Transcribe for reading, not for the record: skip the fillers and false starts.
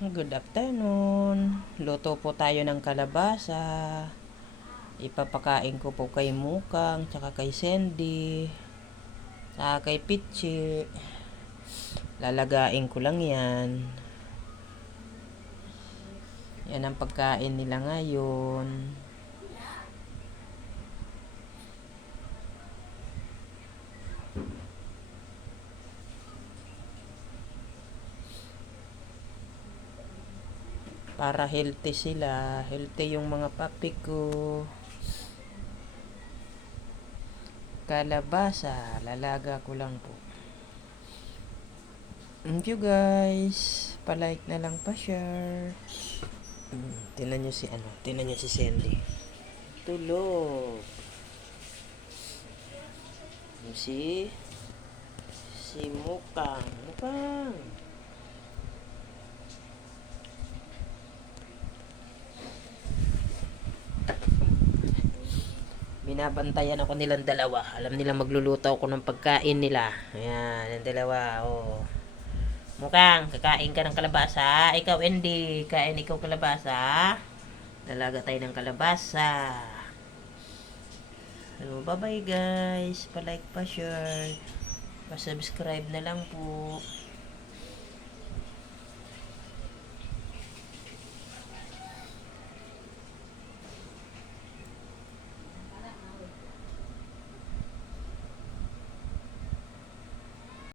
Good afternoon. Luto po tayo ng kalabasa. Ipapakain ko po kay Mukang, tsaka kay Sandy, tsaka kay Pichi. Lalagain ko lang yan. Yan ang pagkain nila ngayon. Para healthy sila. Healthy yung mga papi ko. Kalabasa. Lalaga ko lang po. Thank you guys. Pa-like na lang, pa-share. Tingnan nyo si Sandy. Tulog. Si Mukang. Mukang. Binabantayan ako nilang dalawa. Alam nilang magluluto ako ng pagkain nila. Ayan, yung dalawa. Oh. Mukang, kakain ka ng kalabasa. Ikaw, Andy. Kain ikaw kalabasa. Dalaga tayo ng kalabasa. So, bye-bye guys. Pa-like, pa-share. Pa-subscribe na lang po.